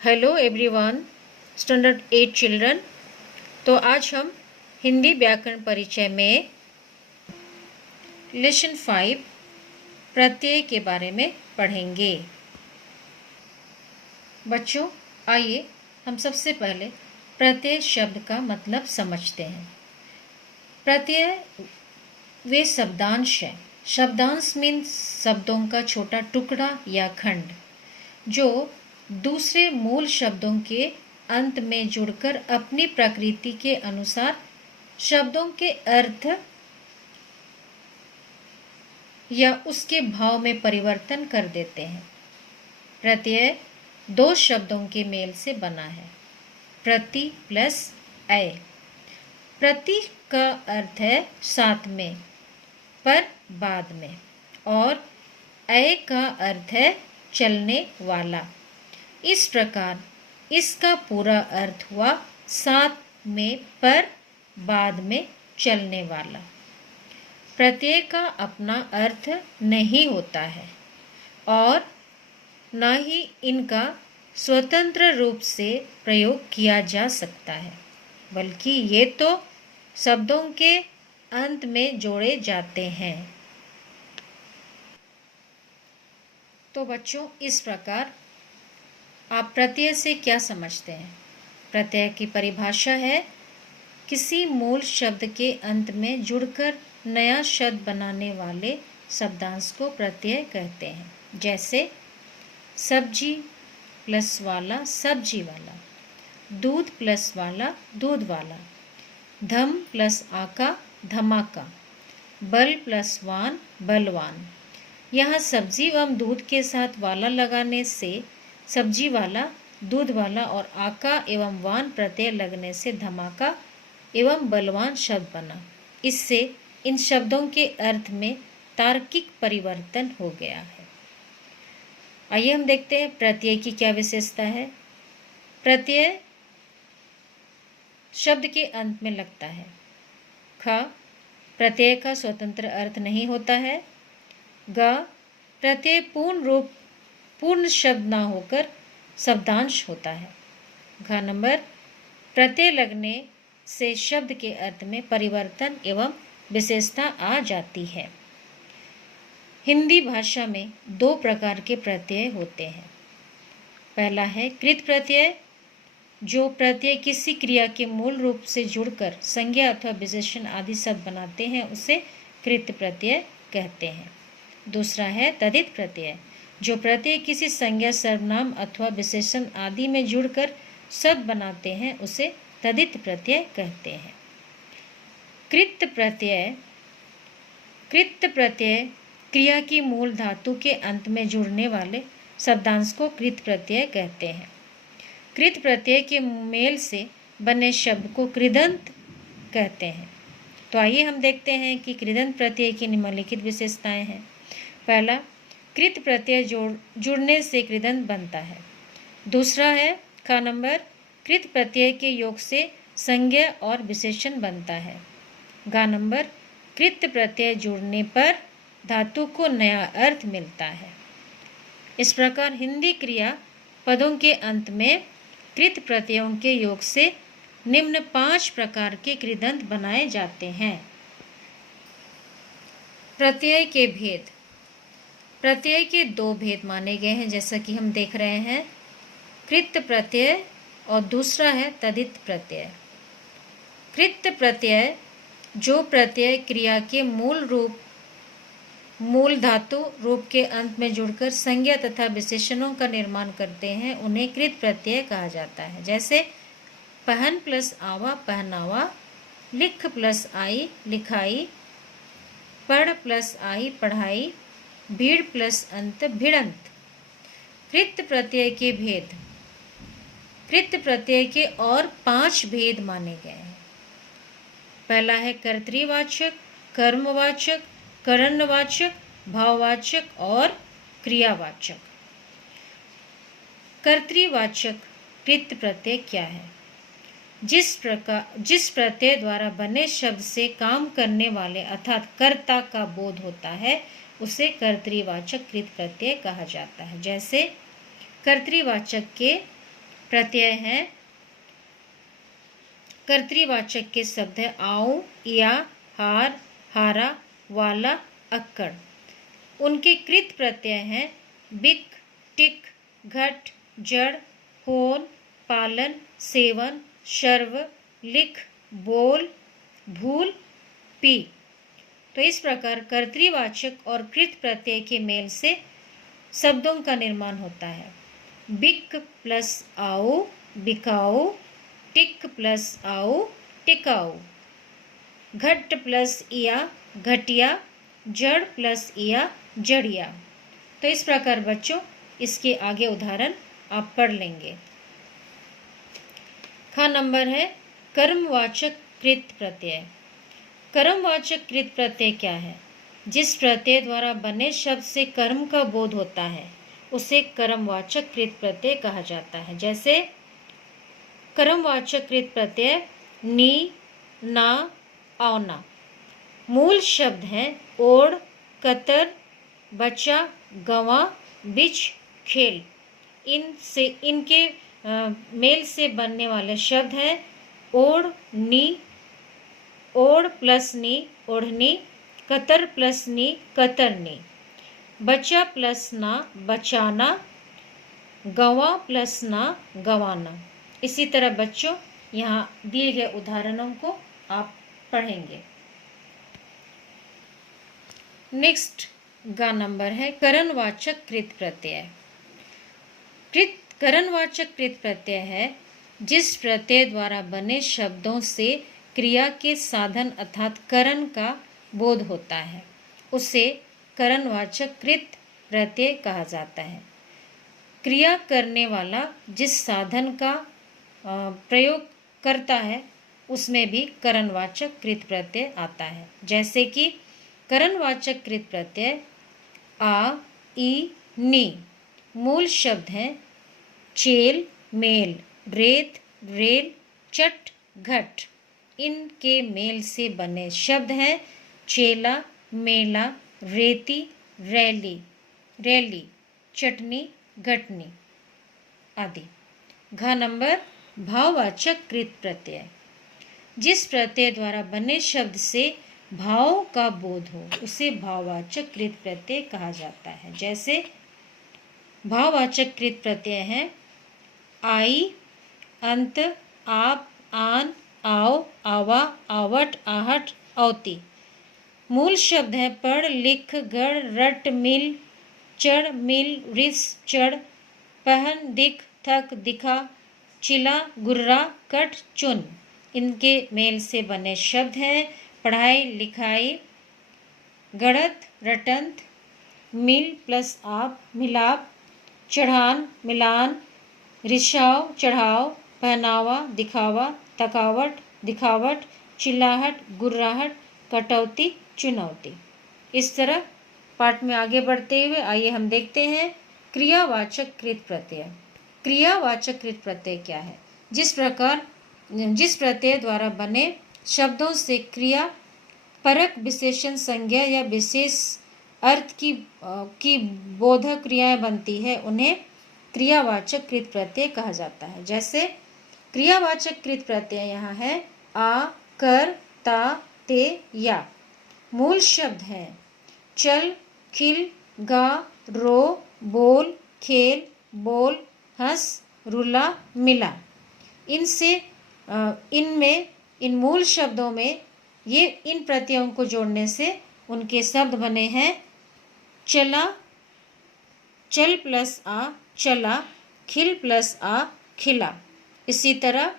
Hello everyone, standard 8 children. तो आज हम हिंदी व्याकरण परिचय में लेसन 5 प्रत्यय के बारे में पढ़ेंगे। बच्चों, आइए हम सबसे पहले प्रत्यय शब्द का मतलब समझते हैं। प्रत्यय वे शब्दांश हैं। शब्दांश मीन्स शब्दों का छोटा टुकड़ा या खंड जो दूसरे मूल शब्दों के अंत में जुड़कर अपनी प्रकृति के अनुसार शब्दों के अर्थ या उसके भाव में परिवर्तन कर देते हैं। प्रत्यय दो शब्दों के मेल से बना है, प्रति प्लस अय। प्रति का अर्थ है साथ में, पर बाद में, और अय का अर्थ है चलने वाला। इस प्रकार इसका पूरा अर्थ हुआ साथ में, पर बाद में चलने वाला। प्रत्यय का अपना अर्थ नहीं होता है और न ही इनका स्वतंत्र रूप से प्रयोग किया जा सकता है, बल्कि ये तो शब्दों के अंत में जोड़े जाते हैं। तो बच्चों, इस प्रकार आप प्रत्यय से क्या समझते हैं? प्रत्यय की परिभाषा है किसी मूल शब्द के अंत में जुड़कर नया शब्द बनाने वाले शब्दांश को प्रत्यय कहते हैं। जैसे सब्जी प्लस वाला सब्जी वाला, दूध प्लस वाला दूध वाला, धम प्लस आका धमाका, बल प्लस वान बलवान। यहाँ सब्जी एवं दूध के साथ वाला लगाने से सब्जी वाला, दूध वाला और आका एवं वान प्रत्यय लगने से धमाका एवं बलवान शब्द बना। इससे इन शब्दों के अर्थ में तार्किक परिवर्तन हो गया है। आइए हम देखते हैं प्रत्यय की क्या विशेषता है। प्रत्यय शब्द के अंत में लगता है। ख, प्रत्यय का स्वतंत्र अर्थ नहीं होता है। ग, प्रत्यय पूर्ण शब्द ना होकर शब्दांश होता है। घ नंबर, प्रत्यय लगने से शब्द के अर्थ में परिवर्तन एवं विशेषता आ जाती है। हिंदी भाषा में दो प्रकार के प्रत्यय होते हैं। पहला है कृत प्रत्यय, जो प्रत्यय किसी क्रिया के मूल रूप से जुड़कर संज्ञा अथवा विशेषण आदि शब्द बनाते हैं, उसे कृत प्रत्यय कहते हैं। दूसरा है तदित प्रत्यय, जो प्रत्यय किसी संज्ञा, सर्वनाम अथवा विशेषण आदि में जुड़कर शब्द बनाते हैं, उसे तदित प्रत्यय कहते हैं। कृत प्रत्यय क्रिया की मूल धातु के अंत में जुड़ने वाले शब्दांश को कृत प्रत्यय कहते हैं। कृत प्रत्यय के मेल से बने शब्द को कृदंत कहते हैं। तो आइए हम देखते हैं कि कृदंत प्रत्यय की निम्नलिखित विशेषताएं हैं। पहला, कृत प्रत्यय जुड़ने से कृदंत बनता है। दूसरा है ख नंबर, कृत प्रत्यय के योग से संज्ञा और विशेषण बनता है। ग नंबर, कृत प्रत्यय जुड़ने पर धातु को नया अर्थ मिलता है। इस प्रकार हिंदी क्रिया पदों के अंत में कृत प्रत्ययों के योग से निम्न 5 प्रकार के कृदंत बनाए जाते हैं। प्रत्यय के भेद। प्रत्यय के 2 भेद माने गए हैं, जैसा कि हम देख रहे हैं, कृत प्रत्यय और दूसरा है तदित प्रत्यय। कृत प्रत्यय, जो प्रत्यय क्रिया के मूल धातु रूप के अंत में जुड़कर संज्ञा तथा विशेषणों का निर्माण करते हैं, उन्हें कृत प्रत्यय कहा जाता है। जैसे पहन प्लस आवा पहनावा, लिख प्लस आई लिखाई, पढ़ प्लस आई पढ़ाई, भीड़ प्लस अंत भिड़ंत। कृत प्रत्यय के भेद। कृत प्रत्यय के और 5 भेद माने गए हैं। पहला है कर्तृवाचक, कर्मवाचक, करणवाचक, भाववाचक और क्रियावाचक। कर्तृवाचक कृत प्रत्यय क्या है? जिस प्रत्यय द्वारा बने शब्द से काम करने वाले अर्थात कर्ता का बोध होता है, उसे कर्तृवाचक कृत प्रत्यय कहा जाता है। जैसे कर्तृवाचक के प्रत्यय हैं कर्तृवाचक के शब्द है आऊं, या, हार, हारा, वाला, अक्कड़। उनके कृत प्रत्यय हैं बिक, टिक, घट, जड़, होन, पालन, सेवन, शर्व, लिख, बोल, भूल, पी। तो इस प्रकार कर्तृवाचक और कृत प्रत्यय के मेल से शब्दों का निर्माण होता है। बिक प्लस आओ, बिकाओ, टिक प्लस आओ, टिकाओ, घट प्लस इया, घटिया, जड़ प्लस इया, जड़िया। तो इस प्रकार बच्चों इसके आगे उदाहरण आप पढ़ लेंगे। ख नंबर है कर्मवाचक कृत प्रत्यय। कर्मवाचक कृत प्रत्यय क्या है? जिस प्रत्यय द्वारा बने शब्द से कर्म का बोध होता है उसे कर्मवाचक कृत प्रत्यय कहा जाता है। जैसे कर्मवाचक कृत प्रत्यय नी, ना, औना। मूल शब्द हैं ओढ़, कतर, बचा, गंवा, बिछ, खेल। इनके मेल से बनने वाले शब्द हैं ओढ़, नी, ओढ़ प्लस नी, ओढ़नी, कतर प्लस नी, कतरनी, बचा प्लस ना, बचाना, गंवा प्लस ना, गंवाना। इसी तरह बच्चों यहाँ दिए गए उदाहरणों को आप पढ़ेंगे। नेक्स्ट का नंबर है करणवाचक कृत प्रत्यय। करणवाचक कृत प्रत्यय है जिस प्रत्यय द्वारा बने शब्दों से क्रिया के साधन अर्थात करण का बोध होता है उसे करणवाचक कृत प्रत्यय कहा जाता है। क्रिया करने वाला जिस साधन का प्रयोग करता है उसमें भी करणवाचक कृत प्रत्यय आता है। जैसे कि करणवाचक कृत प्रत्यय आ, ई, नी। मूल शब्द हैं चेल, मेल, रेत, रेल, चट, घट। इनके मेल से बने शब्द हैं चेला, मेला, रेती, रैली, रैली, चटनी, घटनी आदि। घ नंबर भाववाचक कृत प्रत्यय। जिस प्रत्यय द्वारा बने शब्द से भाव का बोध हो उसे भाववाचक कृत प्रत्यय कहा जाता है। जैसे भाववाचक कृत प्रत्यय हैं आई, अंत, आप, आन, आओ, आवा, आवट, आहट, औती। मूल शब्द है पढ़, लिख, गढ़, रट, मिल, चढ़, मिल, रिस, चढ़, पहन, दिख, थक, दिखा, चिला, गुर्रा, कट, चुन। इनके मेल से बने शब्द हैं पढ़ाई, लिखाई, गढ़त, रटंत, मिल प्लस आप, मिलाप, चढ़ान, मिलान, रिसाव, चढ़ाव, पहनावा, दिखावा, थकावट, दिखावट, चिल्लाहट, गुर्राहट, कटौती, चुनौती। इस तरह पाठ में आगे बढ़ते हुए आइए हम देखते हैं क्रियावाचक कृत प्रत्यय। क्रियावाचक कृत प्रत्यय क्या है? जिस प्रत्यय द्वारा बने शब्दों से क्रिया परक विशेषण संज्ञा या विशेष अर्थ की बोधक क्रियाएं बनती है उन्हें क्रियावाचक कृत प्रत्यय कहा जाता है। जैसे क्रियावाचक कृत प्रत्यय यहाँ है आ, कर, ता, ते, या। मूल शब्द हैं चल, खिल, गा, रो, बोल, खेल, बोल, हंस, रुला, मिला। इन मूल शब्दों में इन प्रत्ययों को जोड़ने से उनके शब्द बने हैं चला, चल प्लस आ, चला, खिल प्लस आ, खिला। इसी तरह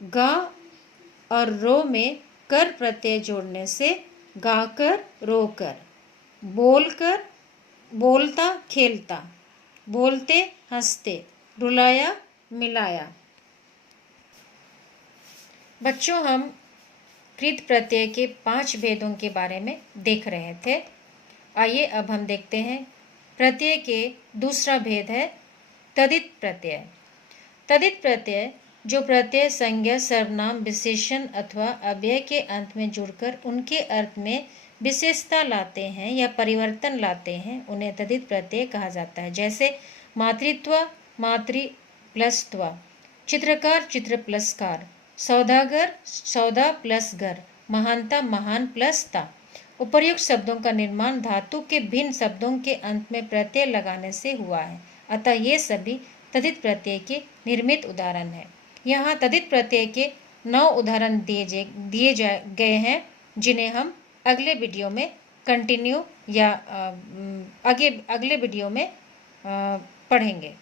गा और रो में कर प्रत्यय जोड़ने से गाकर, रोकर, बोलकर, बोलता, खेलता, बोलते, हंसते, रुलाया, मिलाया। बच्चों हम कृत प्रत्यय के 5 भेदों के बारे में देख रहे थे। आइए अब हम देखते हैं प्रत्यय के दूसरा भेद है तदित प्रत्यय। तदित प्रत्यय जो प्रत्यय संज्ञा, सर्वनाम, विशेषण अथवा अव्यय के अंत में जुड़कर उनके अर्थ में विशेषता लाते हैं या परिवर्तन लाते हैं उन्हें तदित प्रत्यय कहा जाता है। जैसे मातृत्व, प्लस त्वा, चित्रकार चित्र प्लस कार, सौदागर सौदा प्लस घर, महानता महान प्लस ता। उपर्युक्त शब्दों का निर्माण धातु के भिन्न शब्दों के अंत में प्रत्यय लगाने से हुआ है, अतः ये सभी तद्धित प्रत्यय के निर्मित उदाहरण हैं। यहाँ तद्धित प्रत्यय के 9 उदाहरण दिए गए हैं, जिन्हें हम अगले वीडियो में कंटिन्यू या अगले वीडियो में पढ़ेंगे।